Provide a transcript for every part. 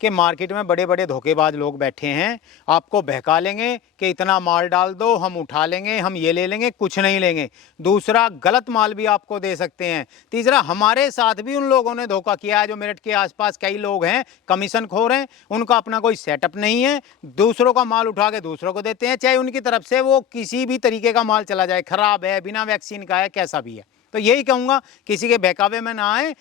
कि मार्केट में बड़े बड़े धोखेबाज लोग बैठे हैं, आपको बहका लेंगे कि इतना माल डाल दो, हम उठा लेंगे, हम ये ले लेंगे, कुछ नहीं लेंगे। दूसरा, गलत माल भी आपको दे सकते हैं। तीसरा, हमारे साथ भी उन लोगों ने धोखा किया है। जो मेरठ के आसपास कई लोग हैं कमीशन खोर हैं, उनका अपना कोई सेटअप नहीं है, दूसरों का माल उठा के दूसरों को देते हैं, चाहे उनकी तरफ से वो किसी भी तरीके का माल चला जाए, खराब है, बिना वैक्सीन का है, कैसा भी है। तो यही कहूँगा, किसी के बहकावे में ना आए,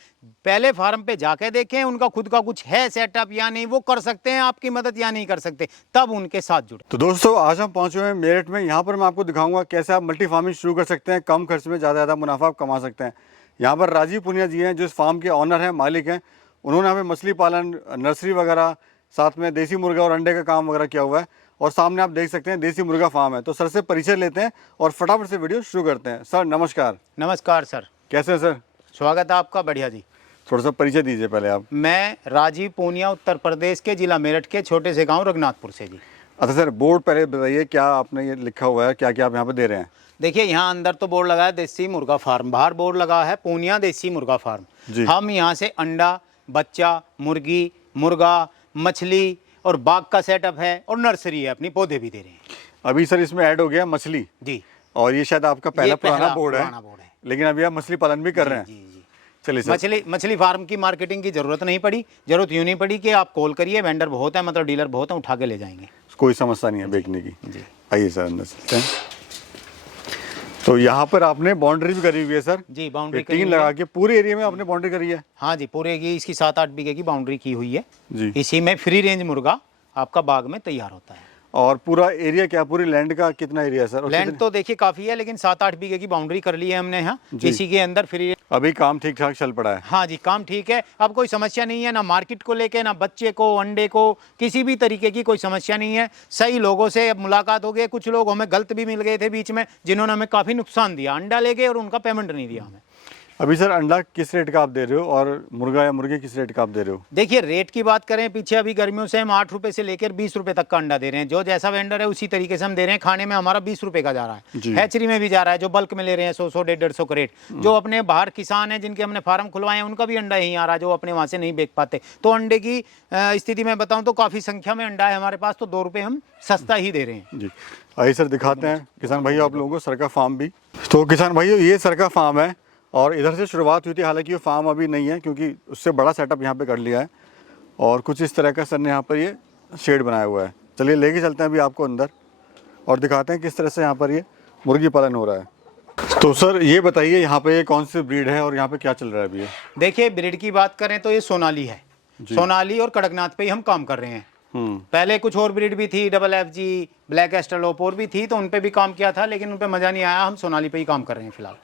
पहले फार्म पे जाके देखें उनका खुद का कुछ है सेटअप या नहीं, वो कर सकते हैं आपकी मदद या नहीं कर सकते, तब उनके साथ जुड़े। तो दोस्तों, आज हम पहुंचे हुए हैं मेरठ में। यहाँ पर मैं आपको दिखाऊंगा कैसे आप मल्टी फार्मिंग शुरू कर सकते हैं, कम खर्च में ज़्यादा मुनाफा आप कमा सकते हैं। यहाँ पर राजीव पुनिया जी हैं, जो इस फार्म के ऑनर हैं, मालिक हैं। उन्होंने हमें मछली पालन, नर्सरी वगैरह, साथ में देसी मुर्गा और अंडे का काम वगैरह किया हुआ है। और सामने आप देख सकते हैं देसी मुर्गा फार्म है। तो सर से परिचय लेते हैं और फटाफट से वीडियो शुरू करते हैं। सर नमस्कार। नमस्कार सर। कैसे हैं सर? स्वागत है आपका। बढ़िया जी। थोड़ा सा परिचय दीजिए पहले आप। मैं राजीव पूनिया, उत्तर प्रदेश के जिला मेरठ के छोटे से गांव रघुनाथपुर से जी। अच्छा सर, बोर्ड पहले बताइए, क्या आपने ये लिखा हुआ है, क्या क्या आप यहाँ पे दे रहे हैं? देखिए, यहाँ अंदर तो बोर्ड लगा है देसी मुर्गा फार्म, बाहर बोर्ड लगा है पूनिया देसी मुर्गा फार्म। हम यहाँ से अंडा, बच्चा, मुर्गी, मुर्गा, मछली और बाग का सेटअप है और नर्सरी है, अपनी पौधे भी दे रहे हैं। अभी सर इसमें ऐड हो गया मछली जी, और ये शायद आपका पहला पुराना बोर्ड है, लेकिन अभी आप मछली पालन भी कर रहे हैं। जी जी। चलिए सर, मछली फार्म की मार्केटिंग की जरूरत नहीं पड़ी। जरूरत यूँ नहीं पड़ी कि आप कॉल करिए, वेंडर बहुत है, मतलब डीलर बहुत है, उठा के ले जाएंगे, कोई समस्या नहीं है बेचने की जी। आइए सर अंदर चलते हैं। तो यहाँ पर आपने बाउंड्री भी करी हुई है सर? जी, बाउंड्री टीन लगा के पूरे एरिया में आपने बाउंड्री करी है? हाँ जी, पूरे की इसकी 7-8 बीघे की बाउंड्री की हुई है जी। इसी में फ्री रेंज मुर्गा आपका बाग में तैयार होता है। और पूरा एरिया क्या, पूरी लैंड का कितना एरिया है सर? लैंड तो देखिए काफी है, लेकिन 7-8 बीघे की बाउंड्री कर ली है हमने यहाँ, इसी के अंदर फ्री। अभी काम ठीक ठाक चल पड़ा है? हाँ जी, काम ठीक है। अब कोई समस्या नहीं है, ना मार्केट को लेके, ना बच्चे को, अंडे को, किसी भी तरीके की कोई समस्या नहीं है। सही लोगों से अब मुलाकात हो गई। कुछ लोग हमें गलत भी मिल गए थे बीच में, जिन्होंने हमें काफी नुकसान दिया, अंडा ले गए और उनका पेमेंट नहीं दिया हमें। अभी सर अंडा किस रेट का आप दे रहे हो और मुर्गा या मुर्गे किस रेट का आप दे रहे हो? देखिए, रेट की बात करें, पीछे अभी गर्मियों से हम 8 रुपए से लेकर 20 रुपए तक का अंडा दे रहे हैं। जो जैसा वेंडर है उसी तरीके से हम दे रहे हैं। खाने में हमारा 20 रुपए का जा रहा है, हैचरी में भी जा रहा है, जो बल्क में ले रहे हैं 100-100, 150-150 क्रेट। जो अपने बाहर किसान हैं जिनके हमने फार्म खुलवाए हैं, उनका भी अंडा यहीं आ रहा है, जो अपने वहाँ से नहीं बेच पाते। तो अंडे की स्थिति में बताऊँ तो काफ़ी संख्या में अंडा है हमारे पास, तो 2 रुपये हम सस्ता ही दे रहे हैं जी। आइए सर दिखाते हैं किसान भाई आप लोगों को सर का फार्म भी। तो किसान भाइयों, ये सर का फार्म है और इधर से शुरुआत हुई थी। हालांकि ये फार्म अभी नहीं है, क्योंकि उससे बड़ा सेटअप यहाँ पे कर लिया है। और कुछ इस तरह का सर ने यहाँ पर ये शेड बनाया हुआ है। चलिए लेके चलते हैं अभी आपको अंदर और दिखाते हैं किस तरह से यहाँ पर ये मुर्गी पालन हो रहा है। तो सर ये बताइए, यहाँ पे ये कौन सी ब्रीड है और यहाँ पे क्या चल रहा है अभी? देखिए, ब्रीड की बात करें तो ये सोनाली है। सोनाली और कड़कनाथ पे ही हम काम कर रहे हैं। पहले कुछ और ब्रीड भी थी, डबल FG, ब्लैक एस्ट्रोलोप और भी थी, तो उन पे भी काम किया था, लेकिन उन पे मजा नहीं आया। हम सोनाली पे ही काम कर रहे हैं फिलहाल।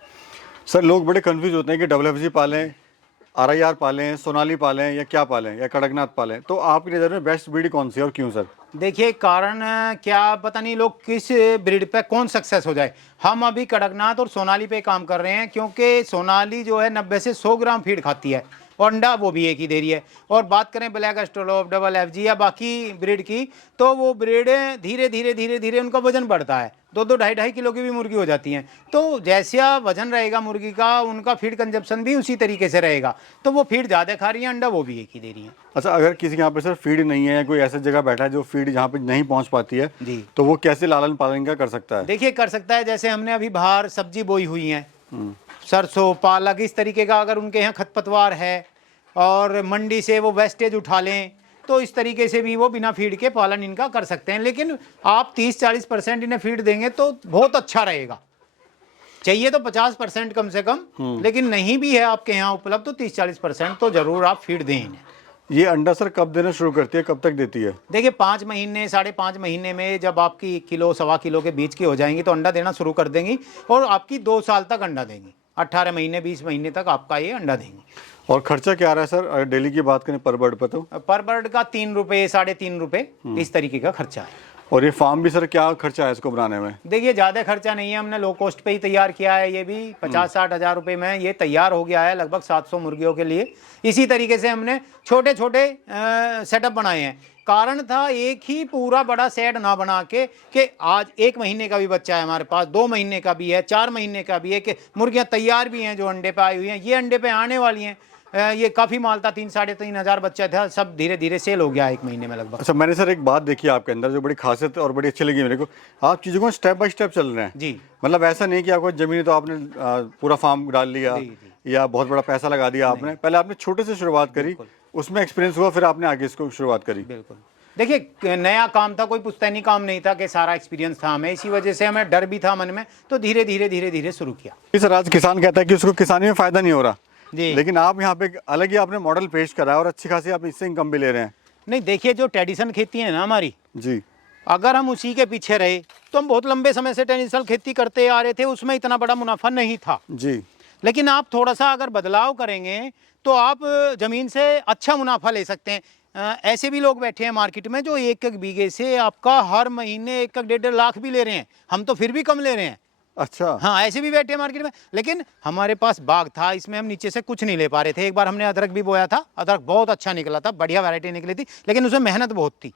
सर लोग बड़े कंफ्यूज होते हैं कि डबल FG पालें, RIR पालें, सोनाली पालें या क्या पालें या कड़कनाथ पालें। तो आपकी नज़र में बेस्ट ब्रीड कौन सी है और क्यों सर? देखिए, कारण क्या पता नहीं लोग किस ब्रीड पे कौन सक्सेस हो जाए। हम अभी कड़कनाथ और सोनाली पे काम कर रहे हैं, क्योंकि सोनाली जो है 90 से 100 ग्राम फीड खाती है और अंडा वो भी एक ही दे रही है। और बात करें ब्लैक एस्ट्रोलोप, डबल FG या बाकी ब्रीड की, तो वो ब्रीड धीरे धीरे उनका वजन बढ़ता है, 2-2, 2.5 किलो की भी मुर्गी हो जाती हैं। तो जैसा वजन रहेगा मुर्गी का, उनका फीड कंजप्शन भी उसी तरीके से रहेगा। तो वो फीड ज़्यादा खा रही है, अंडा वो भी एक ही दे रही है। अच्छा, अगर किसी के यहाँ पे सर फीड नहीं है, कोई ऐसी जगह बैठा है जो फीड यहाँ पे नहीं पहुँच पाती है जी, तो वो कैसे लालन पालन का कर सकता है? देखिए, कर सकता है, जैसे हमने अभी बाहर सब्जी बोई हुई है, सरसों, पालक, इस तरीके का अगर उनके यहाँ खरपतवार है और मंडी से वो वेस्टेज उठा लें, तो इस तरीके से भी वो बिना फीड के पालन इनका कर सकते हैं। लेकिन आप 30-40% इन्हें फीड देंगे तो बहुत अच्छा रहेगा। चाहिए तो 50% कम से कम, लेकिन नहीं भी है आपके यहाँ उपलब्ध तो 30-40% तो जरूर आप फीड दें इन्हें। ये अंडा सर कब देना शुरू करती है, कब तक देती है? देखिए, 5 महीने, 5.5 महीने में जब आपकी किलो, 1.25 किलो के बीच की हो जाएंगी तो अंडा देना शुरू कर देंगी और आपकी 2 साल तक अंडा देंगी। 18 महीने, 20 महीने तक आपका ये अंडा देंगी। और खर्चा क्या आ रहा है सर, अगर डेली की बात करें पर बर्ड पर? तो पर बर्ड का 3 रुपये, 3.5 रुपये इस तरीके का खर्चा है। और ये फार्म भी सर क्या खर्चा है इसको बनाने में? देखिए, ज़्यादा खर्चा नहीं है, हमने लो कॉस्ट पे ही तैयार किया है। ये भी 50-60 हज़ार रुपये में ये तैयार हो गया है, लगभग 700 मुर्गियों के लिए। इसी तरीके से हमने छोटे छोटे सेटअप बनाए हैं। कारण था एक ही पूरा बड़ा सेट ना बना के कि आज 1 महीने का भी बच्चा है हमारे पास, 2 महीने का भी है, 4 महीने का भी है, कि मुर्गियाँ तैयार भी हैं जो अंडे पे आई हुई हैं, ये अंडे पे आने वाली हैं। ये काफ़ी माल था, 3-3.5 हज़ार बच्चा था, सब धीरे धीरे सेल हो गया 1 महीने में लगभग। अच्छा, मैंने सर एक बात देखी आपके अंदर जो बड़ी खासियत और बड़ी अच्छी लगी मेरे को, आप चीज़ों को स्टेप बाय स्टेप चल रहे हैं। जी। मतलब ऐसा नहीं कि आपको ज़मीन है तो आपने पूरा फार्म डाल लिया या बहुत बड़ा पैसा लगा दिया आपने, पहले आपने छोटे से शुरुआत करी, उसमें एक्सपीरियंस हुआ, फिर आपने आगे इसको शुरुआत करी। बिल्कुल। देखिए, नया काम था, कोई पुश्तैनी काम नहीं था कि सारा एक्सपीरियंस था हमें, इसी वजह से हमें डर भी था मन में, तो धीरे धीरे शुरू किया। सर आज किसान कहता है कि उसको किसानी में फ़ायदा नहीं हो रहा जी। लेकिन आप यहाँ पे अलग ही आपने मॉडल पेश करा है और अच्छी खासी आप इससे इनकम भी ले रहे हैं। नहीं, देखिए, जो ट्रेडिशन खेती है ना हमारी जी, अगर हम उसी के पीछे रहे तो हम बहुत लंबे समय से ट्रेडिशनल खेती करते आ रहे थे, उसमें इतना बड़ा मुनाफा नहीं था। जी, लेकिन आप थोड़ा सा अगर बदलाव करेंगे तो आप ज़मीन से अच्छा मुनाफा ले सकते हैं। ऐसे भी लोग बैठे हैं मार्केट में जो 1-1 बीघे से आपका हर महीने 1-1.5 लाख भी ले रहे हैं, हम तो फिर भी कम ले रहे हैं। अच्छा, हाँ, ऐसे भी बैठे हैं मार्केट में। लेकिन हमारे पास बाग था, इसमें हम नीचे से कुछ नहीं ले पा रहे थे। एक बार हमने अदरक भी बोया था, अदरक बहुत अच्छा निकला था, बढ़िया वैरायटी निकली थी, लेकिन उसमें मेहनत बहुत थी,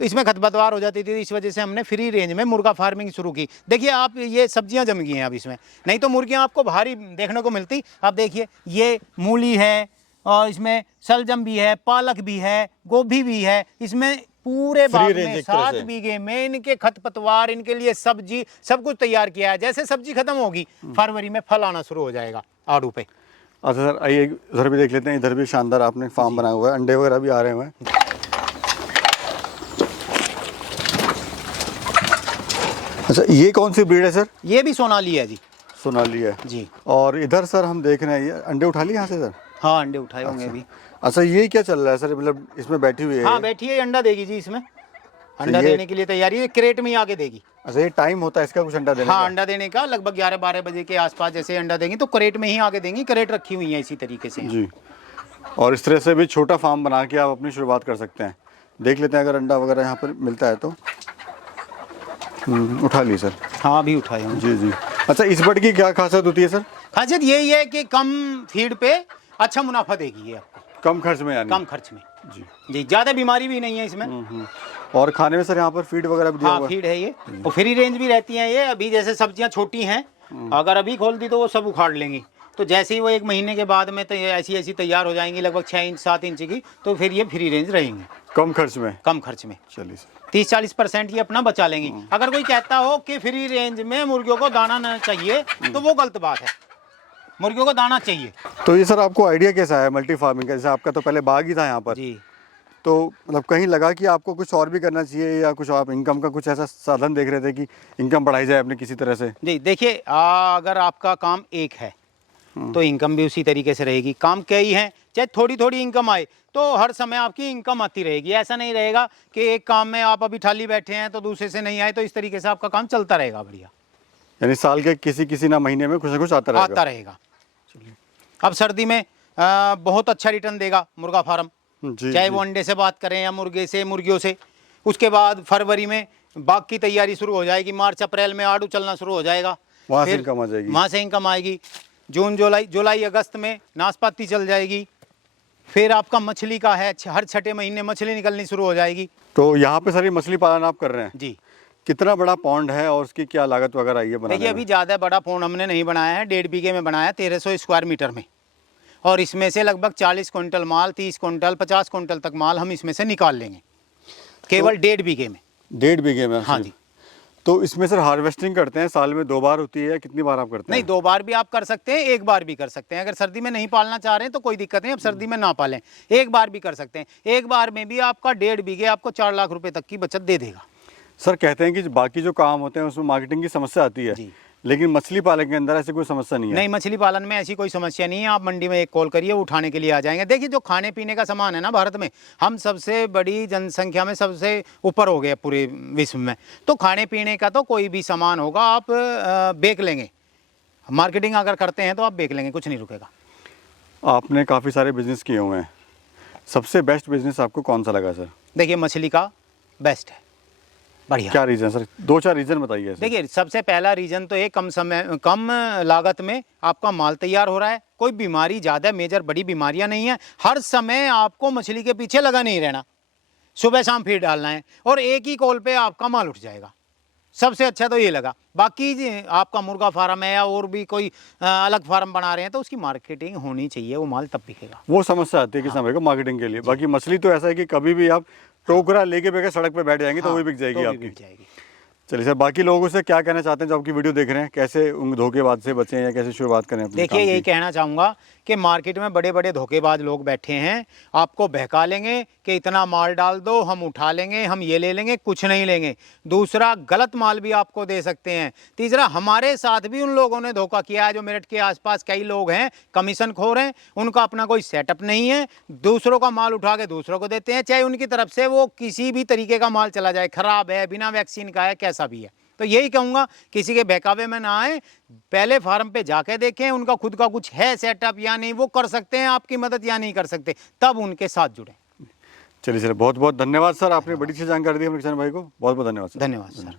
तो इसमें खरपतवार हो जाती थी। इस वजह से हमने फ्री रेंज में मुर्गा फार्मिंग शुरू की। देखिए, आप ये सब्जियां जम गई हैं अब इसमें, नहीं तो मुर्गियां आपको भारी देखने को मिलती। आप देखिए, ये मूली है और इसमें सलजम भी है, पालक भी है, गोभी भी है। इसमें पूरे बाग रेंज में एक तरह 7 से। बीघे में इनके खरपतवार, इनके लिए सब्जी, सब कुछ तैयार किया है। जैसे सब्जी खत्म होगी, फरवरी में फल आना शुरू हो जाएगा आड़ू पे। अच्छा सर, आइए इधर भी देख लेते हैं। इधर भी शानदार आपने फार्म बनाया हुआ है, अंडे वगैरह भी आ रहे हुए हैं। अच्छा, ये कौन सी ब्रीड है सर? ये भी सोनाली है जी। सोनाली है जी। और इधर सर हम देख रहे हैं, ये अंडे उठा लिए यहाँ से सर? हाँ, अंडे उठाए होंगे अभी। अच्छा, ये क्या चल रहा है सर? मतलब इसमें बैठी हुई है? हाँ, बैठी है, अंडा देगी जी। इसमें अंडा देने के लिए तैयारी है, क्रेट में ही आके देगी। अच्छा, ये टाइम होता है इसका कुछ अंडा देने हाँ, का? अंडा देने का लगभग 11-12 बजे के आसपास जैसे अंडा देंगी तो क्रेट में ही आके देंगी। क्रेट रखी हुई है इसी तरीके से। जी, और इस तरह से भी छोटा फार्म बना के आप अपनी शुरुआत कर सकते हैं। देख लेते हैं अगर अंडा वगैरह यहाँ पर मिलता है तो। उठा ली सर? हाँ, अभी उठाए होंगे। जी जी। अच्छा, इस बर्ड की क्या खासियत होती है सर? खासियत यही है कि कम फीड पे अच्छा मुनाफा देगी ये आपको, कम खर्च में यानी? कम खर्च में। जी जी, ज़्यादा बीमारी भी नहीं है इसमें। और खाने में सर यहाँ पर फीड वगैरह भी दिया हाँ, हुआ है? फीड है ये, और फ्री रेंज भी रहती है ये। अभी जैसे सब्जियां छोटी हैं, अगर अभी खोल दी तो वो सब उखाड़ लेंगी, तो जैसे ही वो 1 महीने के बाद में तो ये ऐसी तैयार हो जाएंगी लगभग 6 इंच 7 इंच की, तो फिर ये फ्री रेंज रहेंगी, कम खर्च में? कम खर्च में। चलिए सर। 30-40% ये अपना बचा लेंगी। अगर कोई कहता हो कि फ्री रेंज में मुर्गियों को दाना ना चाहिए तो वो गलत बात है, मुर्गियों को दाना चाहिए। तो ये सर आपको आइडिया कैसा है मल्टी फार्मिंग का? जैसे आपका तो पहले बाग ही था यहाँ पर, जी। तो मतलब कहीं लगा कि आपको कुछ और भी करना चाहिए या कुछ आप इनकम का कुछ ऐसा साधन देख रहे थे कि इनकम बढ़ाई जाए अपने किसी तरह से? जी, देखिए, अगर आपका काम एक है तो इनकम भी उसी तरीके से रहेगी। काम कई हैं, चाहे थोड़ी थोड़ी इनकम आए तो हर समय आपकी इनकम आती रहेगी। ऐसा नहीं रहेगा कि एक काम में आप अभी खाली बैठे हैं तो दूसरे से नहीं आए, तो इस तरीके से आपका काम चलता रहेगा बढ़िया। यानी साल के किसी ना महीने में कुछ ना कुछ आता रहेगा? अब सर्दी में बहुत अच्छा रिटर्न देगा मुर्गा फार्म, जी, चाहे जी। वो अंडे से बात करें या मुर्गे से, मुर्गियों से। उसके बाद फरवरी में बाग की तैयारी शुरू हो जाएगी, मार्च अप्रैल में आड़ू चलना शुरू हो जाएगा, वहाँ से फिर इनकम आ जाएगी? वहाँ से इनकम आएगी। जून जुलाई अगस्त में नाशपाती चल जाएगी। फिर आपका मछली का है, हर छठे महीने मछली निकलनी शुरू हो जाएगी। तो यहाँ पे सारी मछली पालन आप कर रहे हैं? जी। कितना बड़ा पॉन्ड है और उसकी क्या लागत वगैरह आई है बनाने देखिए, में? अभी ज़्यादा बड़ा पौंड हमने नहीं बनाया है, 1.5 बीघे में बनाया, 1300 स्क्वायर मीटर में, और इसमें से लगभग 40 क्विंटल माल, 30 क्विंटल, 50 क्विंटल तक माल हम इसमें से निकाल लेंगे, केवल 1.5 बीघे में। 1.5 बीघे में? हाँ जी। तो इसमें सर हार्वेस्टिंग करते हैं, साल में 2 बार होती है या कितनी बार आप करते हैं? नहीं, 2 बार भी आप कर सकते हैं, 1 बार भी कर सकते हैं। अगर सर्दी में नहीं पालना चाह रहे हैं तो कोई दिक्कत नहीं, अब सर्दी में ना पालें, 1 बार भी कर सकते हैं। 1 बार में भी आपका 1.5 बीघे आपको 4 लाख रुपए तक की बचत दे देगा। सर कहते हैं कि बाकी जो काम होते हैं उसमें मार्केटिंग की समस्या आती है, जी। लेकिन मछली पालन के अंदर ऐसी कोई समस्या नहीं है? नहीं, मछली पालन में ऐसी कोई समस्या नहीं है। आप मंडी में एक कॉल करिए, वो उठाने के लिए आ जाएंगे। देखिए, जो खाने पीने का सामान है ना भारत में, हम सबसे बड़ी जनसंख्या में सबसे ऊपर हो गए पूरे विश्व में, तो खाने पीने का तो कोई भी सामान होगा आप बेच लेंगे। मार्केटिंग अगर करते हैं तो आप बेच लेंगे, कुछ नहीं रुकेगा। आपने काफ़ी सारे बिजनेस किए हुए हैं, सबसे बेस्ट बिजनेस आपको कौन सा लगा सर? देखिए, मछली का बेस्ट है, बढ़िया। क्या रीज़न सर? 2-4 रीज़न बताइए सर। देखिए, सबसे पहला रीज़न तो ये कम लागत में आपका माल तैयार हो रहा है, कोई बीमारी ज़्यादा मेजर बड़ी बीमारियां नहीं है, हर समय आपको मछली के पीछे लगा नहीं रहना, सुबह शाम फीड डालना है और एक ही कॉल पे आपका माल उठ जाएगा। सबसे अच्छा तो ये लगा। बाकी आपका मुर्गा फार्म है या और भी कोई अलग फार्म बना रहे हैं तो उसकी मार्केटिंग होनी चाहिए, वो माल तब बिकेगा। वो समस्या आती है किसान भाई को मार्केटिंग के लिए। बाकी मछली तो ऐसा है कि कभी भी आप टोकरा लेके बैठे सड़क पे बैठ जाएंगे तो वही बिक जाएगी तो भी आपकी। बिक जाएगी। चलिए सर, बाकी लोगों से क्या कहना चाहते हैं जो आपकी वीडियो देख रहे हैं, कैसे उन धोखेबाज से बचें या कैसे शुरुआत करें अपने देखिए, काम यही की? कहना चाहूँगा कि मार्केट में बड़े बड़े धोखेबाज लोग बैठे हैं, आपको बहका लेंगे कि इतना माल डाल दो, हम उठा लेंगे, हम ये ले लेंगे, कुछ नहीं लेंगे। दूसरा, गलत माल भी आपको दे सकते हैं। तीसरा, हमारे साथ भी उन लोगों ने धोखा किया है। जो मेरठ के आसपास कई लोग हैं कमीशन खोर हैं, उनका अपना कोई सेटअप नहीं है, दूसरों का माल उठा के दूसरों को देते हैं, चाहे उनकी तरफ से वो किसी भी तरीके का माल चला जाए, खराब है, बिना वैक्सीन का है, कैसा भी है। तो यही कहूँगा, किसी के बहकावे में ना आए, पहले फार्म पे जाके देखें उनका खुद का कुछ है सेटअप या नहीं, वो कर सकते हैं आपकी मदद या नहीं कर सकते, तब उनके साथ जुड़ें। चलिए सर, बहुत बहुत धन्यवाद सर, आपने बड़ी सी जानकारी दी हमारे किसान भाई को। बहुत बहुत धन्यवाद सर। धन्यवाद सर।